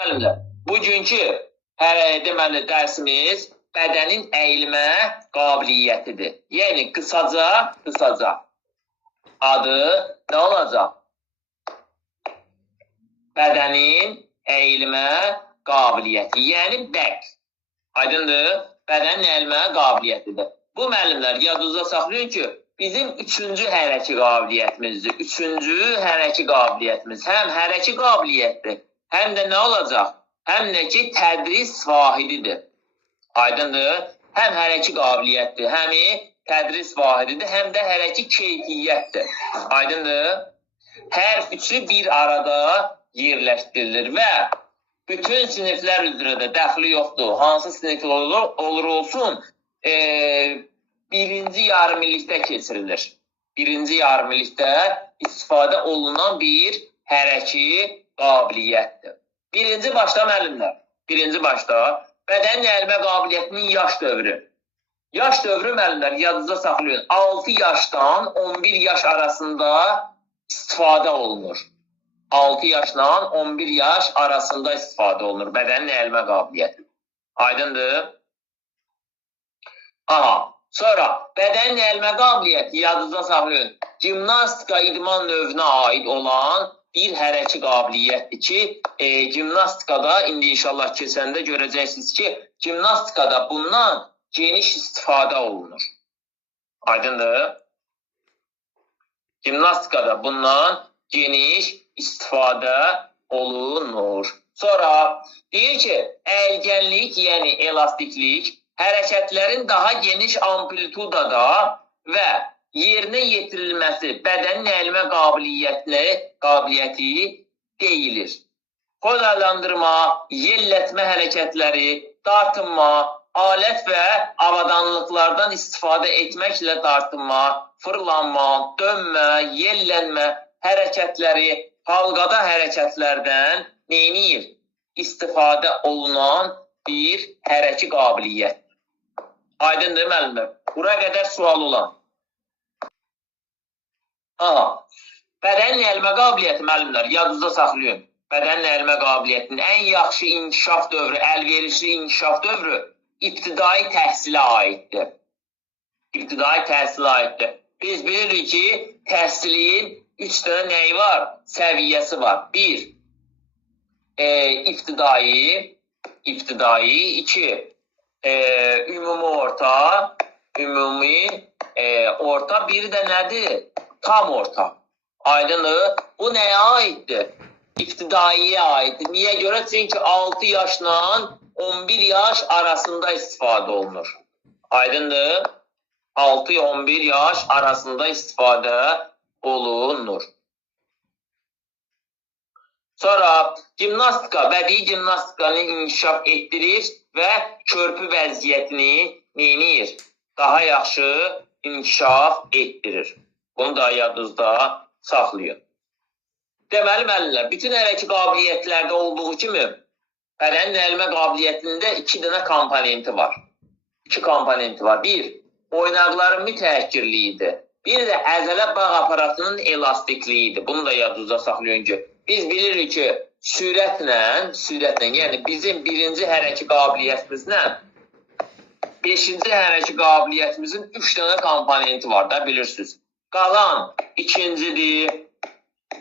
Müəllimlər, bugünkü deməli dərsimiz bədənin əyilmə qabiliyyətidir. Yəni qısaca adı nə olacaq? Bədənin əyilmə qabiliyyəti, yəni back. Aydındır? Bədənin əyilmə qabiliyyətidir. Bu müəllimlər yadınızda saxlayın ki, bizim üçüncü hərəki qabiliyyətimizdir. Üçüncü hərəki qabiliyyətimiz həm hərəki qabiliyyətdir, həm də nə olacaq? Həm də ki, tədris vahididir. Aydındır? Həm hərəki qabiliyyətdir, həm tədris vahididir, həm də hərəki keyfiyyətdir. Aydındır? Hər üçü bir arada yerləşdirilir və bütün siniflər üzrə də dəxli yoxdur. Hansı sinif olur olsun, birinci yarımillikdə keçirilir. Birinci yarımillikdə istifadə olunan bir hərəki qabiliyyətdir. Birinci başda müəllimlər, birinci başda bədənin əyilmə qabiliyyətinin yaş dövrü. Yaş dövrü müəllimlər yadınızda saxlayın. 6 yaşdan 11 yaş arasında istifadə olunur. 6 yaşla 11 yaş arasında istifadə olunur bədənin əyilmə qabiliyyəti. Aydındır? Aha. Sonra bədənin əyilmə qabiliyyəti yadınızda saxlayın. Gimnastika idman növünə aid olan bir hərəki qabiliyyətdir ki, gimnastikada indi inşallah keçəndə görəcəksiniz ki, gimnastikada bundan geniş istifadə olunur. Aydındır? Gimnastikada bundan geniş istifadə olunur. Sonra deyir ki, əyilgənlik, yəni elastiklik, hərəkətlərin daha geniş amplitudada və yerinə yetirilməsi bədənin əyilmə qabiliyyəti deyilir. Podalandırma, yellətmə hərəkətləri, dartınma, alət və avadanlıqlardan istifadə etməklə dartınma, fırlanma, dönmə, yellənmə hərəkətləri, halqada hərəkətlərdən neyinir? İstifadə olunan bir hərəki qabiliyyət. Aydındır müəllimlər? Bura qədər sual olan. Aha. Bədənin əyilmə qabiliyyəti müəllimlər yadınızda saxlayın. Bədənin əyilmə qabiliyyətinin ən yaxşı inkişaf dövrü, əlverişli inkişaf dövrü ibtidai təhsilə aiddir. İbtidai təhsilə aiddir. Biz bilirik ki, təhsilin 3 dənə nəyi var? Səviyyəsi var. 1. İbtidai, 2. Ümumi orta, biri də nədir? Tam orta. Aydındır? Bu nəyə aiddir? İbtidaiyə aiddir. Niyə görə? Çünki 6 yaşla 11 yaş arasında istifadə olunur. Aydındır? 6-11 yaş arasında istifadə olunur. Sonra gimnastika, bədii gimnastikanı inkişaf etdirir və körpü vəziyyətini neyinir? Daha yaxşı inkişaf etdirir. Bunu da yadınızda saxlayın. Deməli, müəllimlər, bütün hərəki qabiliyyətlərdə olduğu kimi bədənin əyilmə qabiliyyətində 2 dənə komponenti var. 2 komponenti var. 1. Oynaqların mütəəkkirliyidir. Bir də əzələ bağ aparatının elastikliyidir. Bunu da yadınızda saxlayın ki, biz bilirik ki, sürətlə, yəni bizim birinci hərəki qabiliyyətimizlə 5-ci hərəki qabiliyyətimizin 3 dənə komponenti var da, bilirsiniz. Qalan ikincidir,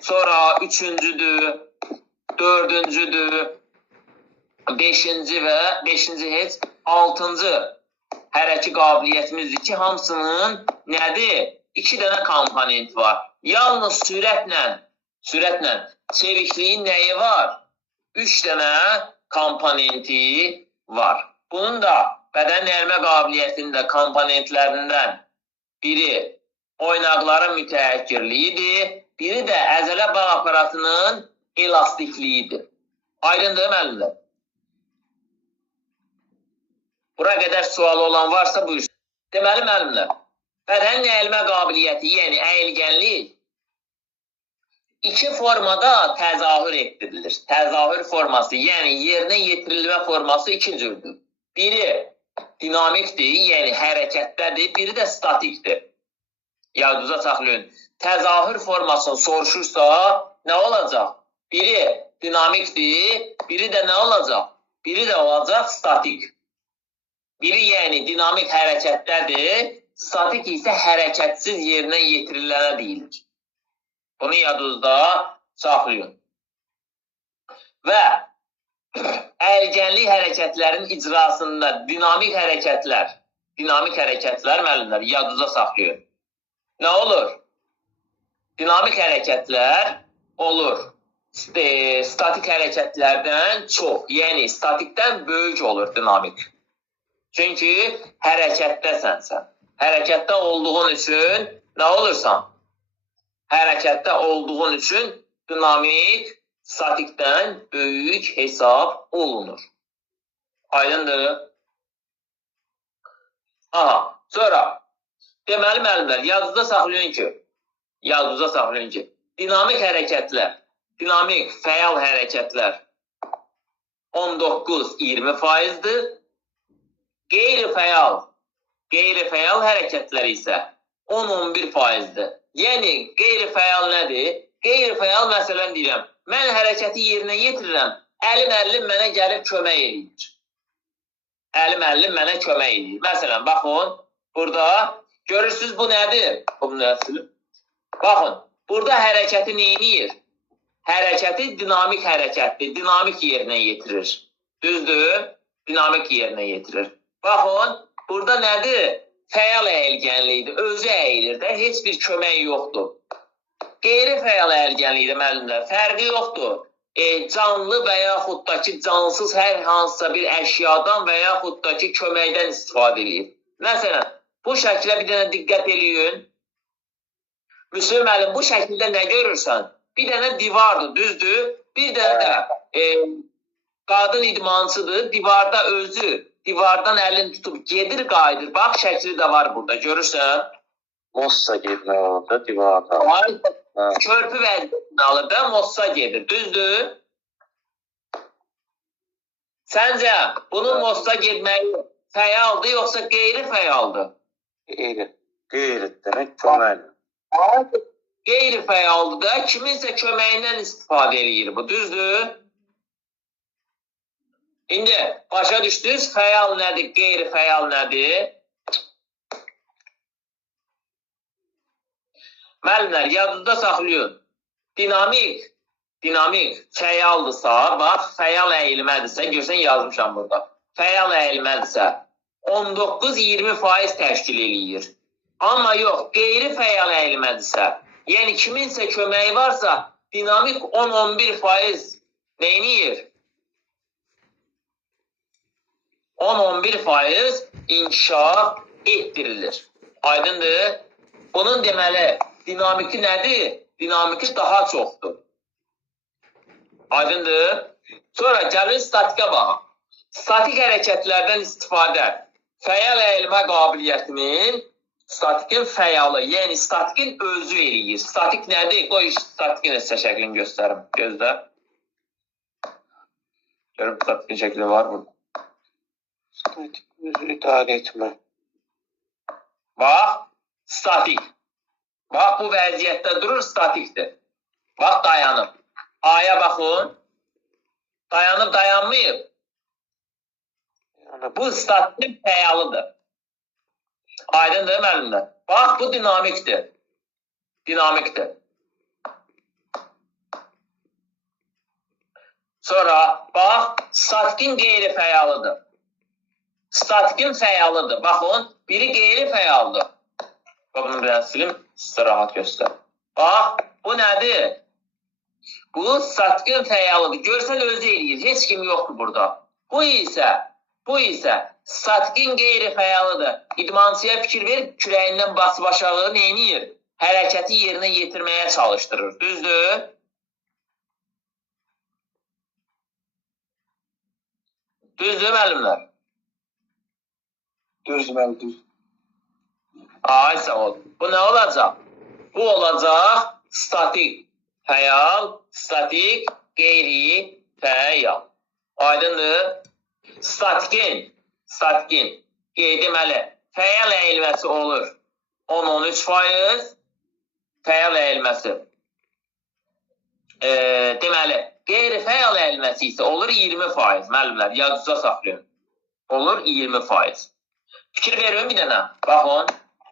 sonra üçüncüdür, dördüncüdür, 5-ci və 5-ci heç 6-cı hərəki qabiliyyətimizdir ki, hamısının nədir? 2 dənə komponent var. Yalnız sürətlə çevikliyin nəyi var? 3 dənə komponenti var. Bunun da bədənin əyilmə qabiliyyətində komponentlərindən biri oynaqların mütəəkkirliyidir, biri də əzələ bağ aparatının elastikliyidir. Aydındır müəllimlər? Bura qədər sualı olan varsa buyursun. Deməli müəllimlər, bədənin əyilmə qabiliyyəti, yəni əyilgənlik 2 formada təzahür etdirilir. Təzahür forması, yəni yerinə yetirilmə forması 2 cürdür. Biri dinamikdir, yəni hərəkətdədir, biri də statikdir. Yadınıza saxlayın. Təzahür formasını soruşursa nə olacaq? Biri dinamikdir, biri də nə olacaq? Biri də olacaq statik. Biri yəni dinamik hərəkətdədir, statik isə hərəkətsiz yerinə yetirilənə deyilir. Bunu yadınızda saxlayın. Və əyilgənlik hərəkətlərin icrasında dinamik hərəkətlər müəllimlər yadınızda saxlayın. Nə olur? Dinamik hərəkətlər olur. Statik hərəkətlərdən çox, yəni statikdən böyük olur dinamik. Çünki hərəkətdəsənsən. Hərəkətdə olduğun üçün nə olursan? Hərəkətdə olduğun üçün dinamik statikdən böyük hesab olunur. Aydındır? Aha, sonra deməli müəllimlər, yadınızda saxlayın ki, dinamik hərəkətlər, dinamik fəal hərəkətlər 19-20%'dir. Qeyri-fəal hərəkətlər isə 10-11%'dir. Yəni, qeyri-fəal nədir? Qeyri-fəal məsələn deyirəm, mən hərəkəti yerinə yetirirəm, əlim mənə gəlib kömək edir. Əlim mənə kömək edir. Məsələn, baxın, burada görürsünüz bu nədir? Baxın, burada hərəkəti neyiniyir? Hərəkəti dinamik hərəkətdir, dinamik yerinə yetirir. Düzdür? Dinamik yerinə yetirir. Baxın, burada nədir? Fəal əyilgənlikdir, özü əyilir də, heç bir kömək yoxdur. Qeyri-fəal əyilgənlikdə müəllimlər, fərqi yoxdur. Canlı və yaxud da ki, cansız hər hansısa bir əşyadan və yaxud da ki, köməkdən istifadə edir. Məsələn, bu şəklə bir dənə diqqət eləyin. Müslüm müəllim, bu şəkildə nə görürsən? Bir dənə divardır, düzdür? Bir dənə də qadın idmançıdır, divarda özü, divardan əlini tutub gedir, qayıdır. Bax, şəkli də var burada, görürsən? Mossa getmək olur da divarda. Körpü vəziyyətini alır da, mossa gedir, düzdür? Səncə, bunun mossa getməyi fəaldır, yoxsa qeyri-fəaldır? Qeyri demək köməkdir. Qeyri-fəaldır da, kiminsə köməyindən istifadə edir bu, düzdür? İndi başa düşdünüz, fəal nədir, qeyri-fəal nədir? Müəllimlər, yadınızda saxlayın. Dinamik fəaldırsa, bax, fəal əyilmədirsə, görsən yazmışam burada. Fəal əyilmədirsə 19-20% təşkil eləyir. Amma yox, qeyri-fəal əyilmədirsə, yəni kiminsə köməyi varsa, dinamik 10-11% neyiniyir? 10-11% inkişaf etdirilir. Aydındır? Bunun deməli, dinamiki nədir? Dinamiki daha çoxdur. Aydındır? Sonra gəlin statika baxın. Statik hərəkətlərdən istifadə fəal əyilmə qabiliyyətinin statikin fəalı, yəni statikin özü eləyir. Statik nədir? Qoy statikin əsas şəklini göstərim. Gözlə. Görün, statikin şəkli var burada. Statik özü idarə etmə. Bax, statik. Bax, bu vəziyyətdə durur, statikdir. Bax, dayanıb. A'ya baxın. Dayanıb, dayanmayıb. Bu statikin fəalıdır. Aydındır, müəllimlər. Bax, bu dinamikdir. Dinamikdir. Sonra, bax, statikin qeyri-fəalıdır. Statikin fəalıdır. Baxın, biri qeyri-fəaldır. Bunu biraz silim, sizə rahat göstər. Bax, bu nədir? Bu statikin fəalıdır. Görsən özü eləyir. Heç kim yoxdur burada. Bu isə statikin qeyri-fəalıdır. İdmançıya fikir verib, kürəyindən basıb aşağı neyniyir? Hərəkəti yerinə yetirməyə çalışdırır. Düzdür? Düzdür, müəllimlər? Düzdür. Ay, sağ ol. Bu nə olacaq? Bu olacaq statik fəal, statik qeyri-fəal. Aydındır? Statikin deməli, fəal əyilməsi olur 10-13%, fəal əyilməsi. Deməli, Qeyri-fəal əyilməsi isə olur 20%. Müəllimlər, yadınızda saxlayın. Olur 20%. Fikir verin bir dənə. Baxın.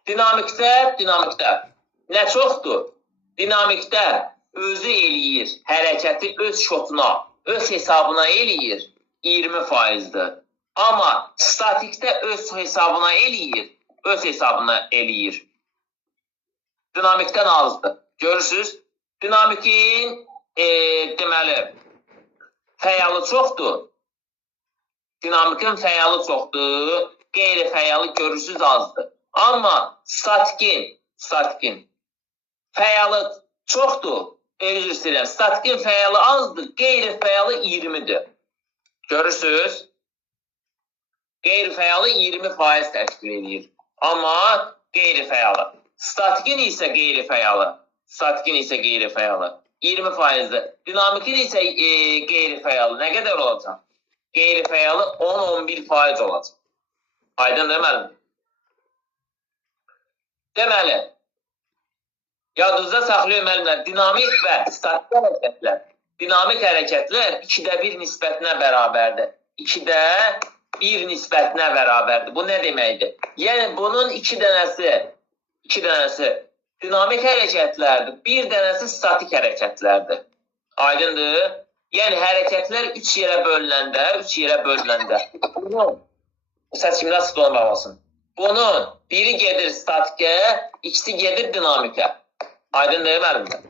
Dinamikdə nə çoxdur? Dinamikdə özü eləyir, hərəkəti öz şotuna, öz hesabına eləyir 20%'dir. Amma statikdə öz hesabına eləyir. Dinamikdən azdır. Görürsünüz? Dinamikin deməli fəalı çoxdur. Dinamikin fəalı çoxdur, qeyri-fəalı görürsünüz azdır. Amma statikin fəalı çoxdur. Üzr istəyirəm. Statikin fəalı azdır, qeyri-fəalı 20'dir. Görürsünüz? Qeyri-fəalı 20% təşkil edir. Amma qeyri-fəalı. Statikin isə qeyri-fəalı 20%'dir. Dinamikin isə qeyri-fəalı nə qədər olacaq? Qeyri-fəalı 10-11% olacaq. Aydın deməli. Deməli, yadınızda saxlayın müəllimlər, dinamik və statik hərəkətlər. Dinamik hərəkətlər 2:1 nisbətinə bərabərdir. 2:1 nisbətinə bərabərdir. Bu nə deməkdir? Yəni bunun 2 dənəsi dinamik hərəkətlərdir, 1 dənəsi statik hərəkətlərdir. Aydındır? Yəni hərəkətlər 3 yerə bölüləndə, səs kimdə sıd olmaq olsun. Bunun biri gedir statikə, ikisi gedir dinamikə. Aydındır müəllimlər.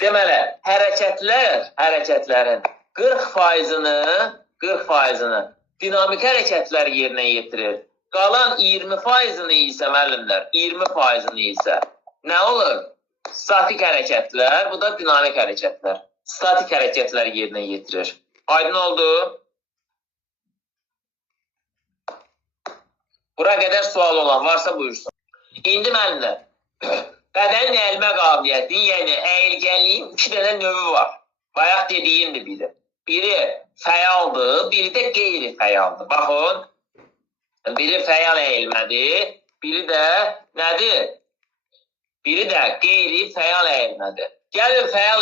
Deməli, hərəkətlərin 40%'ını dinamik hərəkətlər yerinə yetirir. Qalan 20%'ını isə müəllimlər, 20%'ını isə nə olur? Statik hərəkətlər, bu da dinamik hərəkətlər. Statik hərəkətlər yerinə yetirir. Aydın oldu? Bura qədər sual olan varsa buyursun. İndi müəllimlər, bədən əyilmə qabiliyyətinin, yəni əyilgənliyin 2 dənə növü var. Bayaq dediyimdir biri. Biri fəaldır, biri də qeyri-fəaldır. Baxın, biri fəal əyilmədir, biri də nədir? Biri də qeyri-fəal əyilmədir. Gəlin fəal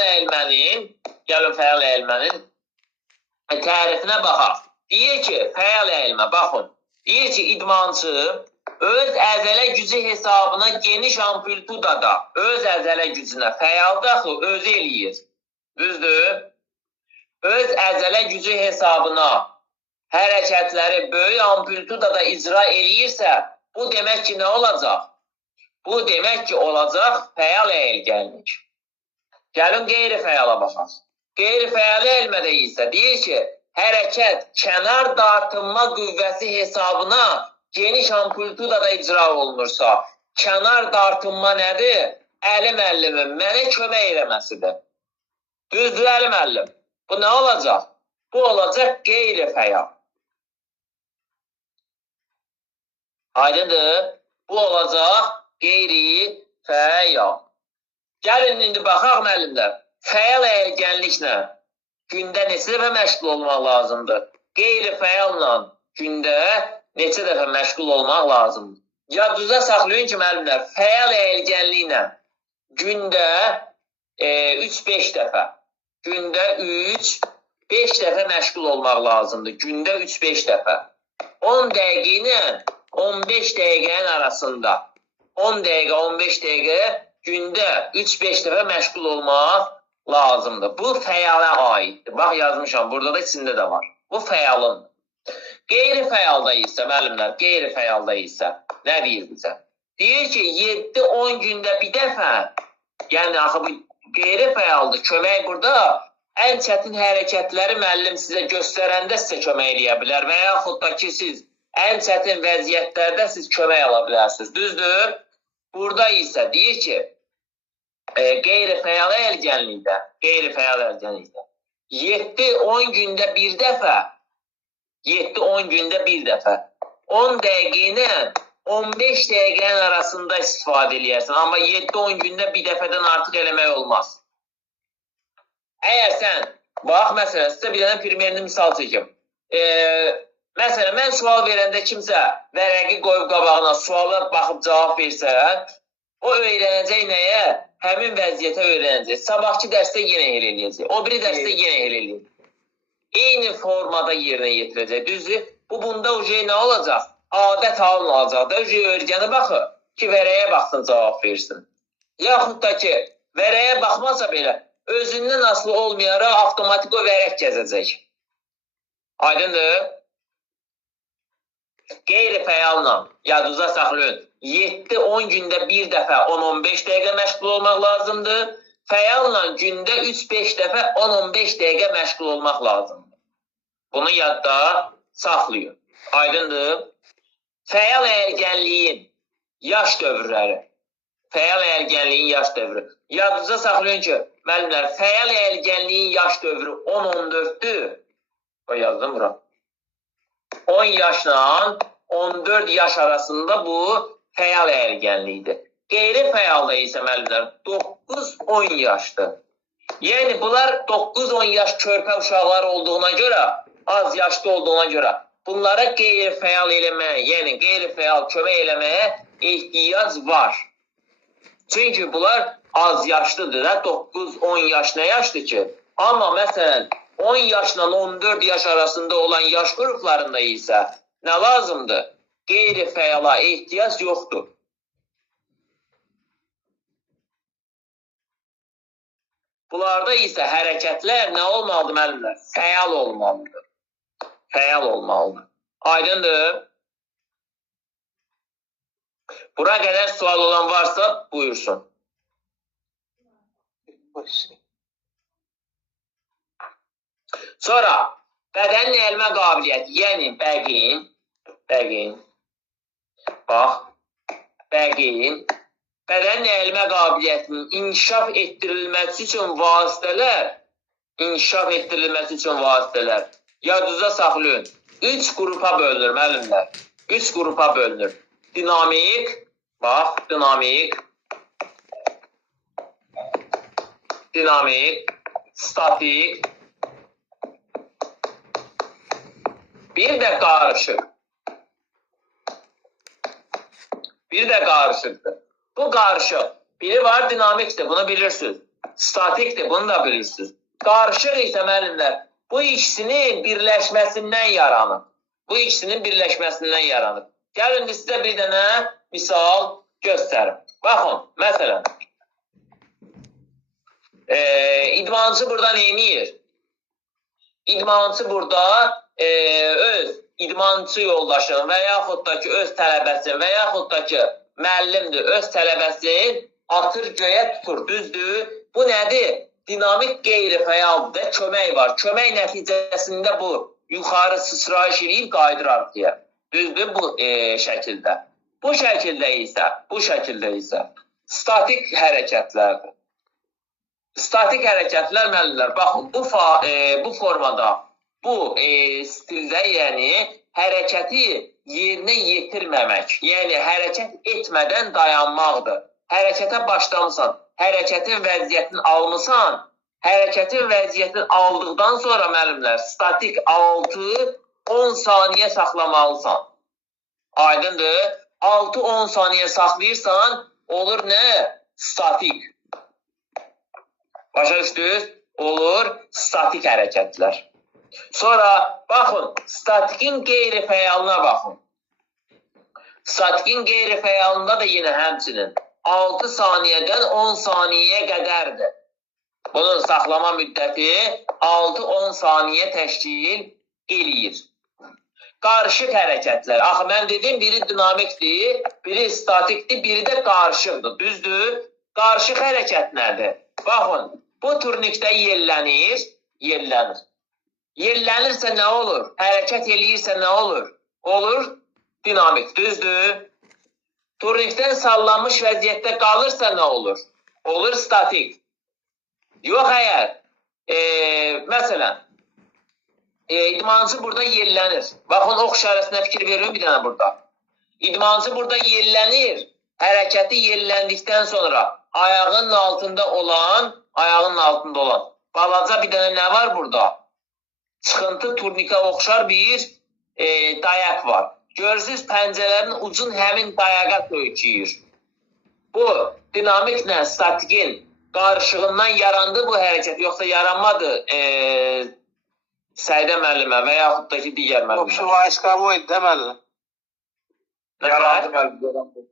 əyilmənin tərifinə baxaq. Deyir ki, fəal əyilmə, baxın. Deyir ki, idmançı öz əzələ gücü hesabına geniş amplitudada, öz əzələ gücünə, fəalda axı özü eləyir. Düzdür? Öz əzələ gücü hesabına hərəkətləri böyük amplitudada icra eləyirsə, bu demək ki, nə olacaq? Bu demək ki, olacaq fəal əyilgənlik. Gəlin qeyri-fəala baxaq. Qeyri-fəal əyilmədə isə deyir ki, hərəkət kənar dartınma qüvvəsi hesabına geniş amplitudada icra olunursa, kənar dartınma nədir? Əli müəllimin mənə kömək eləməsidir. Düzdür Əli müəllim? Bu nə olacaq? Bu olacaq qeyri-fəal. Aydındır? Bu olacaq qeyri-fəal. Gəlin indi baxaq müəllimlər. Fəal əyilgənliklə gündə neçə dəfə məşğul olmaq lazımdır? Qeyri-fəalla gündə neçə dəfə məşğul olmaq lazımdır? Yadınızda saxlayın ki, müəllimlər, fəal əyilgənliklə gündə 3-5 dəfə. Gündə 3-5 dəfə məşğul olmaq lazımdır. Gündə 3-5 dəfə. 10 dəqiqə ilə 15 dəqiqənin arasında. 10 dəqiqə, 15 dəqiqə gündə 3-5 dəfə məşğul olmaq lazımdır. Bu fəala aiddir. Bax, yazmışam. Burada da içində də var. Bu fəalın. Qeyri-fəalda isə, müəllimlər, qeyri-fəalda isə nə deyir bizə? Deyir ki, 7-10 gündə bir dəfə, yəni axı bu qeyri-fəaldır. Kömək burada ən çətin hərəkətləri müəllim sizə göstərəndə sizə kömək eləyə bilər və yaxud da ki, siz ən çətin vəziyyətlərdə siz kömək ala bilərsiniz. Düzdür? Burada isə deyir ki, qeyri-fəal əyilgənlikdə 7-10 gündə bir dəfə 10 dəqiqə ilə 15 dəqiqənin arasında istifadə eləyərsən. Amma 7-10 gündə bir dəfədən artıq eləmək olmaz. Əgər sən, bax məsələn, sizə bir dənə primerini misal çəkim. Məsələn, mən sual verəndə kimsə vərəqi qoyub qabağına suala baxıb cavab versə, O öyrənəcək nəyə? Həmin vəziyyətə öyrənəcək. Sabahki dərsdə yenə el eləyəcək. O biri dərsdə yenə el eləyəcək. Eyni formada yerinə yetirəcək. Düzdür? Bunda nə olacaq? Adət halın olacaq da. Öyrənə baxır ki, vərəyə baxsın, cavab versin. Yaxud da ki, vərəyə baxmasa belə, özündən asılı olmayaraq avtomatik o vərək gəzəcək. Aydındır? Qeyri-fəalla, yadınıza saxlayın, 7-10 gündə bir dəfə 10-15 dəqiqə məşğul olmaq lazımdır. Fəalla gündə 3-5 dəfə 10-15 dəqiqə məşğul olmaq lazımdır. Bunu yadda saxlayın. Aydındır? Fəal ərgənliyin yaş dövrləri. Fəal ərgənliyin yaş dövrü. Yadınıza saxlayın ki, müəllimlər, fəal ərgənliyin yaş dövrü 10-14-dür. O yazdım bura. 10 yaşla 14 yaş arasında bu fəal ərgənlikdir. Qeyri-fəalda isə müəllimlər 9-10 yaşdır. Yəni bunlar 9-10 yaş körpə uşaqlar olduğuna görə, az yaşlı olduğuna görə bunlara qeyri-fəal eləməyə, yəni qeyri-fəal kömək eləməyə ehtiyac var. Çünki bunlar az yaşlıdır da, 9-10 yaş nə yaşdır ki? Amma məsələn 10 yaşla 14 yaş arasında olan yaş qruplarında isə nə lazımdır? Qeyri-fəala ehtiyac yoxdur. Bunlarda isə hərəkətlər nə olmalıdır müəllimlər? Fəal olmalıdır. Fəal olmalıdır. Aydındır? Bura qədər sual olan varsa buyursun. Sonra bədənin elmə qabiliyyəti, yəni bəqin, bax, bəqin, bədənin elmə qabiliyyətinin inkişaf etdirilməsi üçün vasitələr, yadınıza saxlayın, 3 qrupa bölünür, müəllimlər, 3 qrupa bölünür. Dinamik, bax, dinamik, statik, bir də qarışıq. Bu qarışıq. Biri var dinamikdir, bunu bilirsiniz. Statikdir, bunu da bilirsiniz. Qarışıq isə müəllimlər, bu ikisinin birləşməsindən yaranır. Gəlin sizə bir dənə misal göstərim. Baxın, məsələn, idmançı burada neyniyir? İdmançı burada öz idmançı yoldaşın və yaxud da ki, öz tələbəsin və yaxud da ki, müəllimdir, öz tələbəsin atır göyə tutur, düzdür. Bu nədir? Dinamik qeyri-fəaldır, kömək var. Kömək nəticəsində bu yuxarı sıçrayış edib qayıdır artıya. Düzdür bu şəkildə. Bu şəkildə isə statik hərəkətlərdir. Statik hərəkətlər müəllimlər, baxın, bu formada, bu stildə, yəni hərəkəti yerinə yetirməmək, yəni hərəkət etmədən dayanmaqdır. Hərəkətə başlamısan, hərəkətin vəziyyətini almısan, hərəkətin vəziyyətini aldıqdan sonra müəllimlər, statik 6-10 saniyə saxlamalısan. Aydındır? 6-10 saniyə saxlayırsan, olur nə? Statik. Başa düşdünüz? Olur statik hərəkətlər. Sonra baxın, statikin qeyri-fəalına baxın. Statikin qeyri-fəalında da yenə həmçinin 6 saniyədən 10 saniyəyə qədərdir. Bunun saxlama müddəti 6-10 saniyə təşkil eləyir. Qarışıq hərəkətlər. Axı, mən dedim, biri dinamikdir, biri statikdir, biri də qarışıqdır. Düzdür? Qarışıq hərəkət nədir? Baxın, bu turnikdə yellənir. Yellənirsə nə olur? Hərəkət eləyirsə nə olur? Olur dinamik, düzdür? Turnikdən sallanmış vəziyyətdə qalırsa nə olur? Olur statik. Yox əgər, məsələn, idmançı burada yellənir. Baxın, ox işarəsinə fikir verin bir dənə burada. İdmançı burada yellənir. Hərəkəti yelləndikdən sonra ayağının altında olan balaca bir dənə nə var burada? Çıxıntı turnika oxşar bir dayak var. Görürsünüz, pəncələrin ucun həmin dayağa söyküyür. bu dinamiklə statikin qarışığından yarandı bu hərəkət, yoxsa yaranmadı Səidə müəllimə və yaxud da ki, digər müəllimə? Yoxsa vaiskavo idi də müəllim? Yarandı müəllim.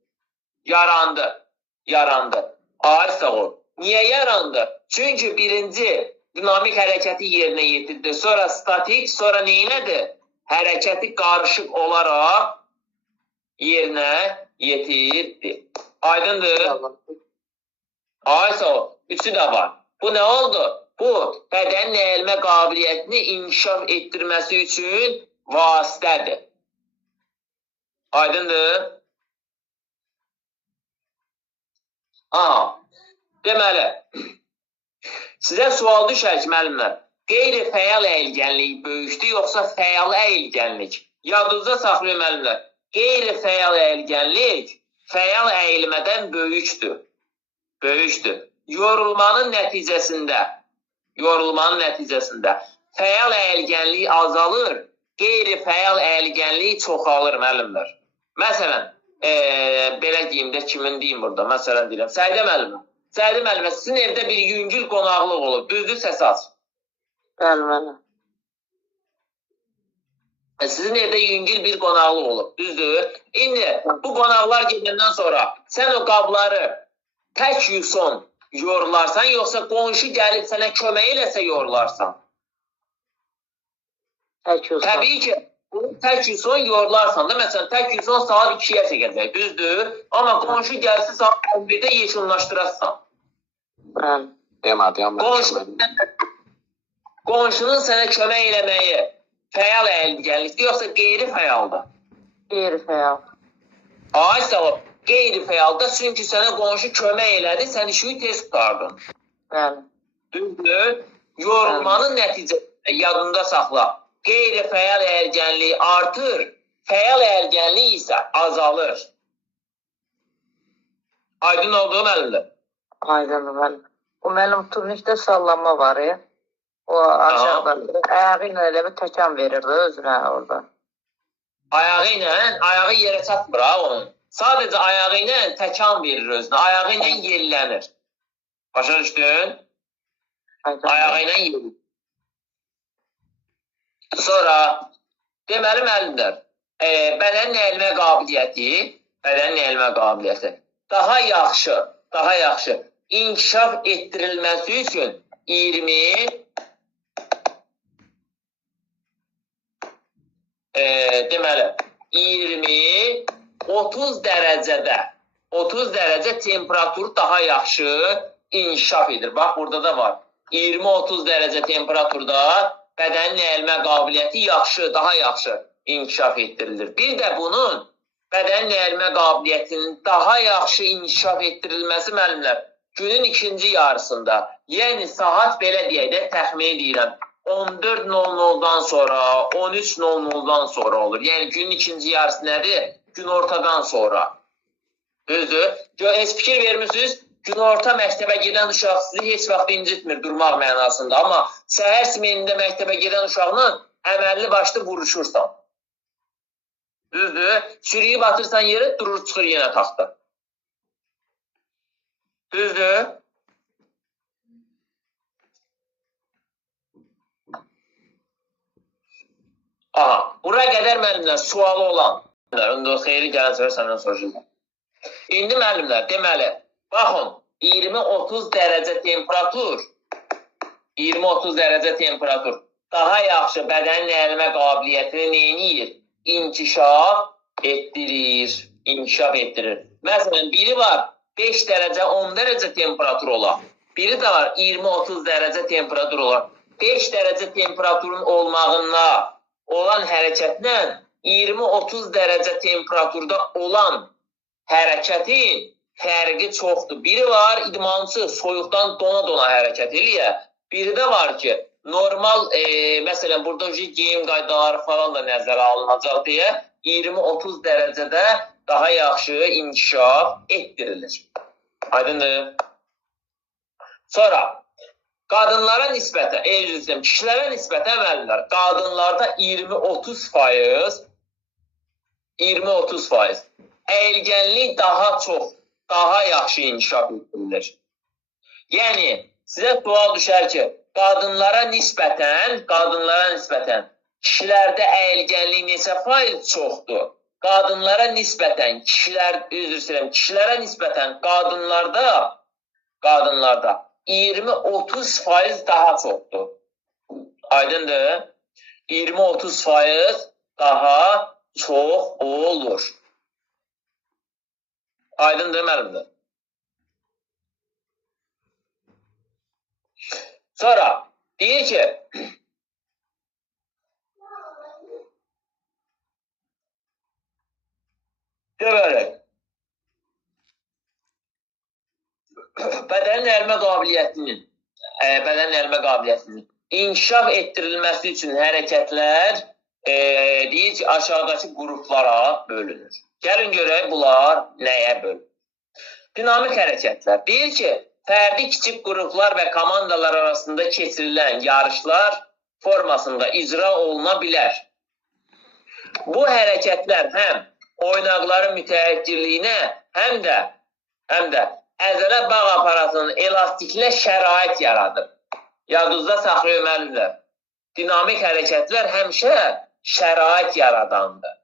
Yarandı. Ay sağ ol. Niyə yarandı? Çünki birinci dinamik hərəkəti yerinə yetirdi. Sonra statik, sonra neynədir? Hərəkəti qarışıq olaraq yerinə yetirdi. Aydındır? Ay sağ ol. Üçü də var. Bu nə oldu? Bu, bədənin əyilmə qabiliyyətini inkişaf etdirməsi üçün vasitədir. Aydındır? Deməli, sizə sual düşər ki, müəllimlər, qeyri-fəal əyilgənlik böyükdür, yoxsa fəal əyilgənlik? Yadınızda saxlayın müəllimlər, qeyri-fəal əyilgənlik fəal əyilmədən böyükdür. Yorulmanın nəticəsində fəal əyilgənlik azalır, qeyri-fəal əyilgənlik çoxalır müəllimlər. Məsələn, belə deyim də kimin deyim burada, məsələn deyirəm, Səidə müəllimə. Səidə müəllimə, sizin evdə bir yüngül qonaqlıq olub, düzdür səs aç? Bəli, müəllim. Sizin evdə yüngül bir qonaqlıq olub, düzdür? İndi bu qonaqlar gedəndən sonra sən o qabları tək yuson yorularsan, yoxsa qonşu gəlib sənə kömək eləsə yorularsan? Tək yuson. Təbii ki, tək yuson yorularsan da, məsələn, tək yuson saat 2-yə çəkəcək, düzdür? Amma qonşu gəlsə saat 11-də yekunlaşdırarsan. Bəli. Demədim. Qonşunun sənə kömək eləməyi fəal əyilgənlikdir, yoxsa qeyri-fəaldır? Qeyri-fəal. Ay sağ ol. Qeyri-fəalda, çünki sənə qonşu kömək elədi, sən işi tez qutardın. Bəli. Düzdür? Yorulmanın nəticəsində yadında saxla. Qeyri-fəal əyilgənliyi artır, fəal əyilgənliyi isə azalır. Aydın oldu müəllimlər? Aydın müəllim. O müəllim turnikdə sallanma var ya. O aşağıda. Ayağı ilə elə bir təkan verirdi özünə orada. Ayağı yerə çatmır ha onun. Sadəcə ayağı ilə təkan verir özünə. Ayağı ilə yerlənir. Başa düşdün? Ayağı ilə yerlənir. Sonra, deməli müəllimlər, bədənin əyilmə qabiliyyəti daha yaxşı inkişaf etdirilməsi üçün 30 dərəcə temperatur daha yaxşı inkişaf edir. Bax, burada da var. 20-30 dərəcə temperaturda bədənin əyilmə qabiliyyəti daha yaxşı inkişaf etdirilir. Bir də bunun bədənin əyilmə qabiliyyətinin daha yaxşı inkişaf etdirilməsi müəllimlər günün ikinci yarısında, yəni saat belə deyək də təxmin edirəm, 14:00-dan sonra, 13:00-dan sonra olur. Yəni günün ikinci yarısı nədir? Günortadan sonra. Düzdür? Heç fikir vermişsiniz, günorta məktəbə gedən uşaq sizi heç vaxt incitmir durmaq mənasında. Amma səhər simenində məktəbə gedən uşaqla əməlli başlı vuruşursan. Düzdür? Sürüyüb atırsan yerə, durur çıxır yenə taxta. Düzdür? Bura qədər müəllimlər sualı olan. İndi o xeyri gələn səfər səndən soruşacaq. İndi müəllimlər, deməli, baxın, 20-30 dərəcə temperatur daha yaxşı bədənin əyilmə qabiliyyətini neyinir? İnkişaf etdirir. Məsələn, biri var 5 dərəcə, 10 dərəcə temperatur olan. Biri də var 20-30 dərəcə temperatur olan. 5 dərəcə temperaturun olmağında olan hərəkətlə 20-30 dərəcə temperaturda olan hərəkətin fərqi çoxdur. Biri var idmançı, soyuqdan dona hərəkət eləyə. Biri də var ki, normal, məsələn, burada geyim qaydaları falan da nəzərə alınacaq deyə 20-30 dərəcədə daha yaxşı inkişaf etdirilir. Aydındır? Sonra, qadınlara nisbətən, kişilərə nisbətən müəllimlər, qadınlarda 20-30% əyilgənlik daha çox daha yaxşı inkişaf etdirilir. Yəni, sizə sual düşər ki, qadınlara nisbətən kişilərdə əyilgənlik neçə faiz çoxdur? Qadınlara nisbətən, kişilərə nisbətən qadınlarda 20-30 faiz daha çoxdur. Aydındır? 20-30 faiz daha çox olur. Aydındır, müəllimdir. Sonra deyir ki, görək, bədənin əlmə qabiliyyətinin inkişaf etdirilməsi üçün hərəkətlər deyir ki, aşağıdakı qruplara bölünür. Gəlin görək, bunlar nəyə bölünür? Dinamik hərəkətlər. Deyir ki, fərdi kiçik qruplar və komandalar arasında keçirilən yarışlar formasında icra oluna bilər. Bu hərəkətlər həm oynaqların mütəəkkirliyinə, həm də əzələ bağ aparatının elastiklə şərait yaradır. Yadınızda saxlayın müəllimlər. Dinamik hərəkətlər həmişə şərait yaradandır.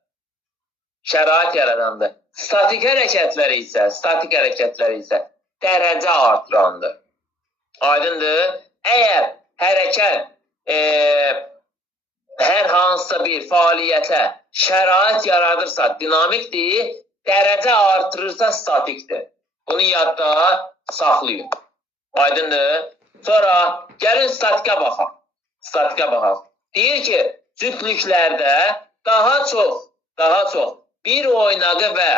Statik hərəkətlər isə dərəcə artırandır. Aydındır? Əgər hərəkət hər hansısa bir fəaliyyətə şərait yaradırsa dinamikdir, dərəcə artırırsa statikdir. Bunu yadda saxlayın. Aydındır? Sonra gəlin statika baxaq. Deyir ki, cütlüklərdə daha çox bir oynağı və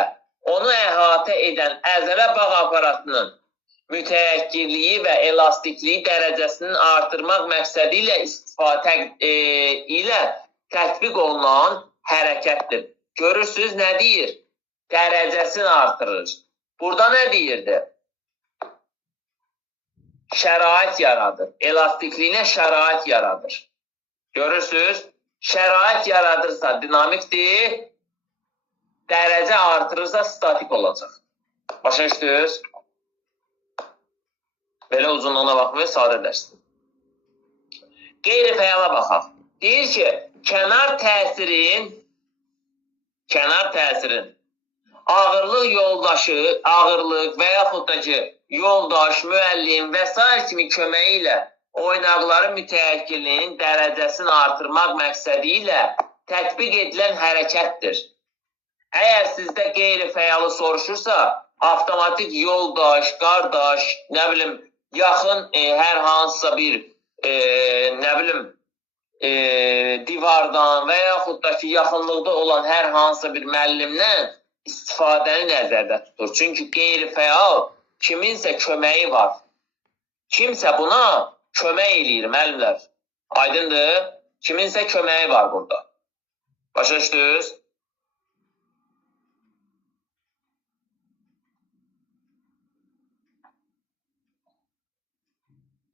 onu əhatə edən əzələ bağ aparatının mütəəkkirliyi və elastikliyi dərəcəsinin artırmaq məqsədi ilə istifadə ilə tətbiq olunan hərəkətdir. Görürsünüz, nə deyir? Dərəcəsini artırır. Burada nə deyirdi? Şərait yaradır. Elastikliyinə şərait yaradır. Görürsünüz? Şərait yaradırsa dinamikdir, dərəcə artırırsa statik olacaq. Başa düşdünüz? Belə uzunluğuna baxmayın, sadə dərsdir. Qeyri-fəala baxaq. Deyir ki, kənar təsirin ağırlıq yoldaşı, ağırlıq və yaxud da ki, yoldaş, müəllim və s. kimi köməyi ilə oynaqların mütəəkkirliyinin dərəcəsini artırmaq məqsədi ilə tətbiq edilən hərəkətdir. Əgər sizdə qeyri-fəalı soruşursa, avtomatik yoldaş, qardaş, nə bilim, yaxın hər hansısa bir, nə bilim, divardan və yaxud da ki, yaxınlıqda olan hər hansısa bir müəllimdən istifadəni nəzərdə tutur. Çünki qeyri-fəal kiminsə köməyi var. Kimsə buna kömək eləyir, müəllimlər. Aydındır? Kiminsə köməyi var burada. Başa düşdünüz?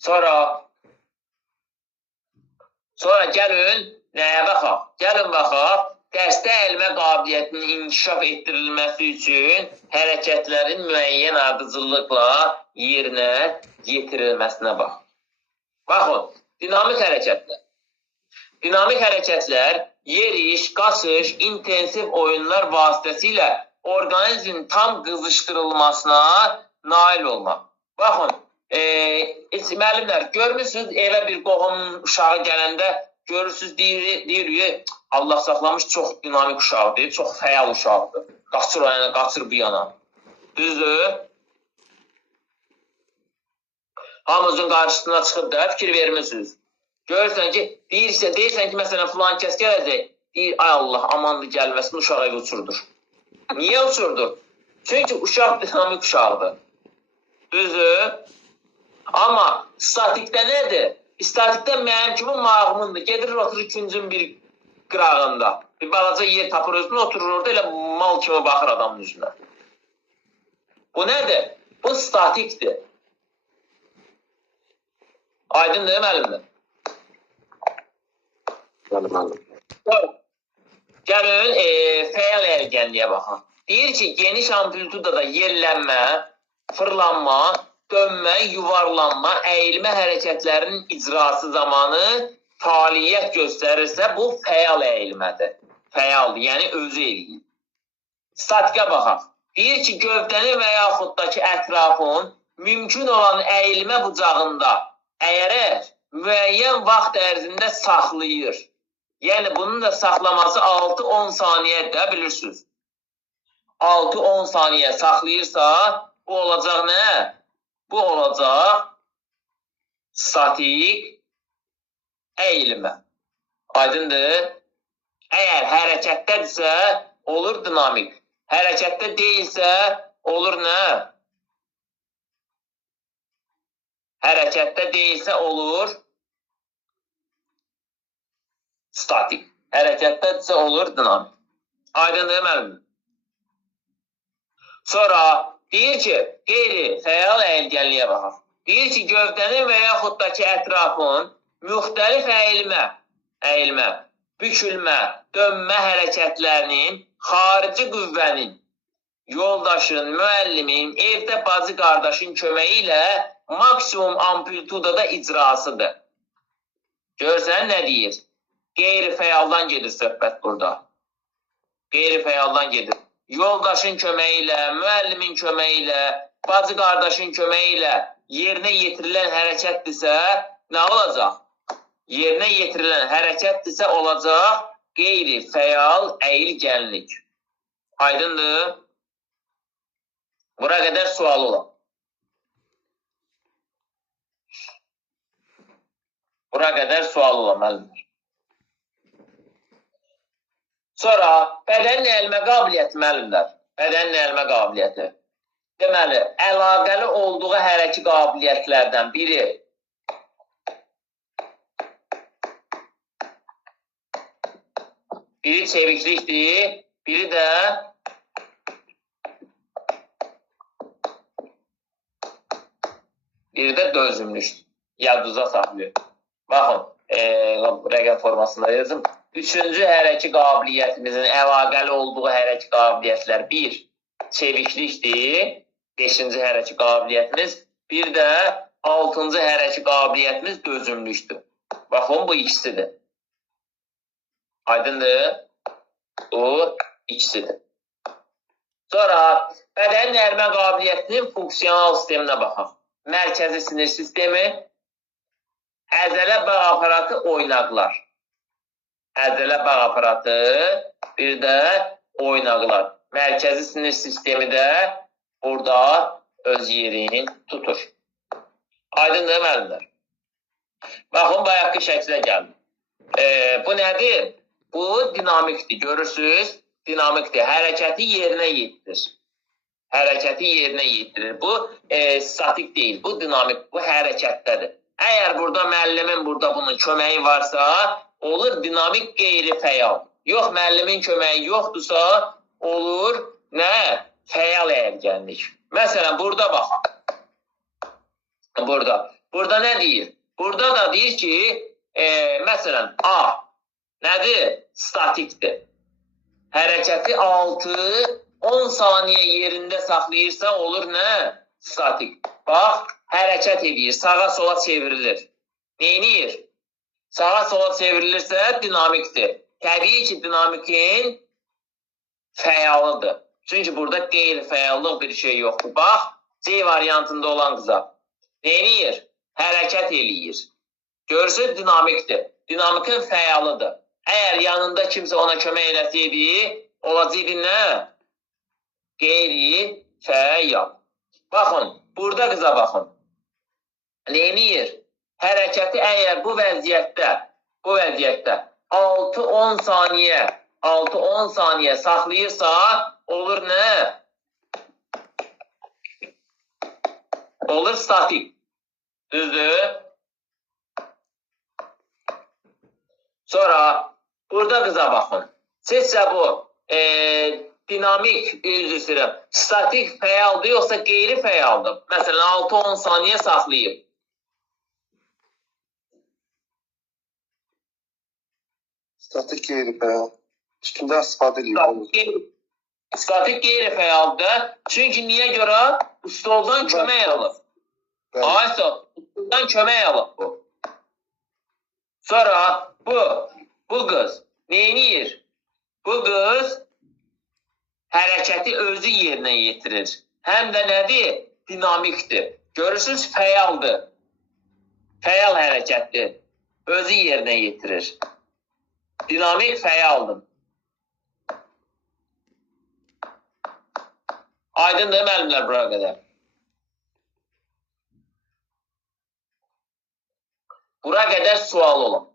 Sonra gəlin nəyə baxaq? Gəlin baxaq, dəstə əlmə qabiliyyətinin inkişaf etdirilməsi üçün hərəkətlərin müəyyən ardıcıllıqla yerinə yetirilməsinə bax. Baxın, dinamik hərəkətlər. Dinamik hərəkətlər yeriş, qaçış, intensiv oyunlar vasitəsilə orqanizmin tam qızışdırılmasına nail olmaq. Baxın, müəllimlər, görmürsünüz evə bir qohum uşağı gələndə görürsünüz, deyir, Allah saxlamış, çox dinamik uşaqdır, çox fəal uşaqdır. Qaçır o yana, qaçır bu yana. Düzdür? Hamımızın qarşısına çıxıb da fikir vermirsiniz. Görürsən ki, deyirsən ki, məsələn, filan kəs gələcək, deyir, ay Allah, amandır gəlməsin, uşağı evi uçurdur. Niyə uçurdur? Çünki uşaq dinamik uşaqdır. Düzdür? Amma statikdə nədir? Statikdə mənim kimi mağımındır. Gedir, oturur ikincinin bir qırağında. Bir balaca yer tapır özünə, oturur orada, elə mal kimi baxır adamın üzünə. Bu nədir? Bu statikdir. Aydındır, müəllimdir? Gəlin, fəal əyilgənliyə baxın. Deyir ki, geniş amplitudada yerlənmə, fırlanma, dönmə, yuvarlanma, əyilmə hərəkətlərinin icrası zamanı fəaliyyət göstərirsə, bu fəal əyilmədir. Fəaldır, yəni özü eləyir. Statika baxaq. Deyir ki, gövdənin və yaxud da ki, ətrafın mümkün olan əyilmə bucağında əgər müəyyən vaxt ərzində saxlayır. Yəni, bunun da saxlaması 6-10 saniyədə bilirsiniz. 6-10 saniyə saxlayırsa, bu olacaq nə? Bu olacaq statik əyilmə. Aydındır? Əgər hərəkətdədirsə, olur dinamik. Hərəkətdə deyilsə, olur nə? Hərəkətdə deyilsə, olur statik. Hərəkətdədirsə, olur dinamik. Aydındır müəllim? Sonra deyir ki, qeyri-fəal əyilgənliyə baxaq. Deyir ki, gövdənin və yaxud da ki, ətrafın müxtəlif əyilmə, bükülmə, dönmə hərəkətlərinin xarici qüvvənin, yoldaşın, müəllimin, evdə bacı qardaşın köməyi ilə maksimum amplitudada icrasıdır. Görsən nə deyir? Qeyri-fəaldan gedir söhbət burada. Qeyri-fəaldan gedir. Yoldaşın köməyi ilə, müəllimin köməyi ilə, bacı qardaşın köməyi ilə yerinə yetirilən hərəkətdirsə, nə olacaq? Yerinə yetirilən hərəkətdirsə olacaq qeyri-fəal əyilgənlik. Aydındır? Bura qədər sual olar. Bura qədər sual olar, müəllimlər. Sonra, bədənin əyilmə qabiliyyəti, müəllimlər. Bədənin əyilmə qabiliyyəti. Deməli, əlaqəli olduğu hərəki qabiliyyətlərdən biri çeviklikdir, biri də dözümlükdür. Yadınıza saxlayın. Baxın, rəqəm formasında yazın. Üçüncü hərəki qabiliyyətimizin əlaqəli olduğu hərəki qabiliyyətlər bir, çeviklikdir. Beşinci hərəki qabiliyyətimiz. Bir də altıncı hərəki qabiliyyətimiz dözümlükdür. Baxın, bu ikisidir. Aydındır? Bu ikisidir. Sonra bədənin əyilmə qabiliyyətinin funksional sisteminə baxaq. Mərkəzi sinir sistemi, əzələ bağ aparatı, oynaqlar. Əzələ bağ aparatı, bir də oynaqlar. Mərkəzi sinir sistemi də burada öz yerini tutur. Aydındır müəllimlər? Baxın, bayaqki şəklə gəldim. Bu nədir? Bu dinamikdir. Görürsünüz? Dinamikdir. Hərəkəti yerinə yetirir. Hərəkəti yerinə yetirir. Bu statik deyil. Bu dinamik. Bu hərəkətdədir. Əgər burada müəllimin burada bunun köməyi varsa, olur dinamik qeyri-fəal. Yox, müəllimin köməyi yoxdursa, olur nə? Fəal əyilgənlik. Məsələn, burada baxaq. Burada nə deyir? Burada da deyir ki, məsələn, A nədir? Statikdir. Hərəkəti 6-10 saniyə yerində saxlayırsa, olur nə? Statik. Bax, hərəkət edir, sağa-sola çevrilir. Neynir? Sağa-sola çevrilirsə dinamikdir. Təbii ki, dinamikin fəalıdır. Çünki burada qeyri-fəallıq bir şey yoxdur. Bax, C variantında olan qıza. Neynir? Hərəkət eləyir. Görürsünüz, dinamikdir. Dinamikin fəalıdır. Əgər yanında kimsə ona kömək eləsəydi, olacaqdı nə? Qeyri-fəal. Baxın, burada qıza baxın. Neynir? Hərəkəti əgər bu vəziyyətdə 6-10 saniyə saxlayırsa, olur nə? Olur statik. Düzdür? Sonra burada qıza baxın. Sizcə bu dinamik, statik fəaldır, yoxsa qeyri-fəaldır? Məsələn, 6-10 saniyə saxlayıb. Statik qeyri-fəal. Tütündən istifadə edilir. Statik qeyri-fəaldır. Çünki niyə görə? Stoldan kömək alır. Aysa, stoldan kömək alır bu. Sonra bu qız neyniyir? Bu qız hərəkəti özü yerinə yetirir. Həm də nədir? Dinamikdir. Görürsünüz, fəaldır. Fəal hərəkətdir. Özü yerinə yetirir. Dinamik fəaldır. Aydındır müəllimlər bura qədər. Bura qədər sual olun.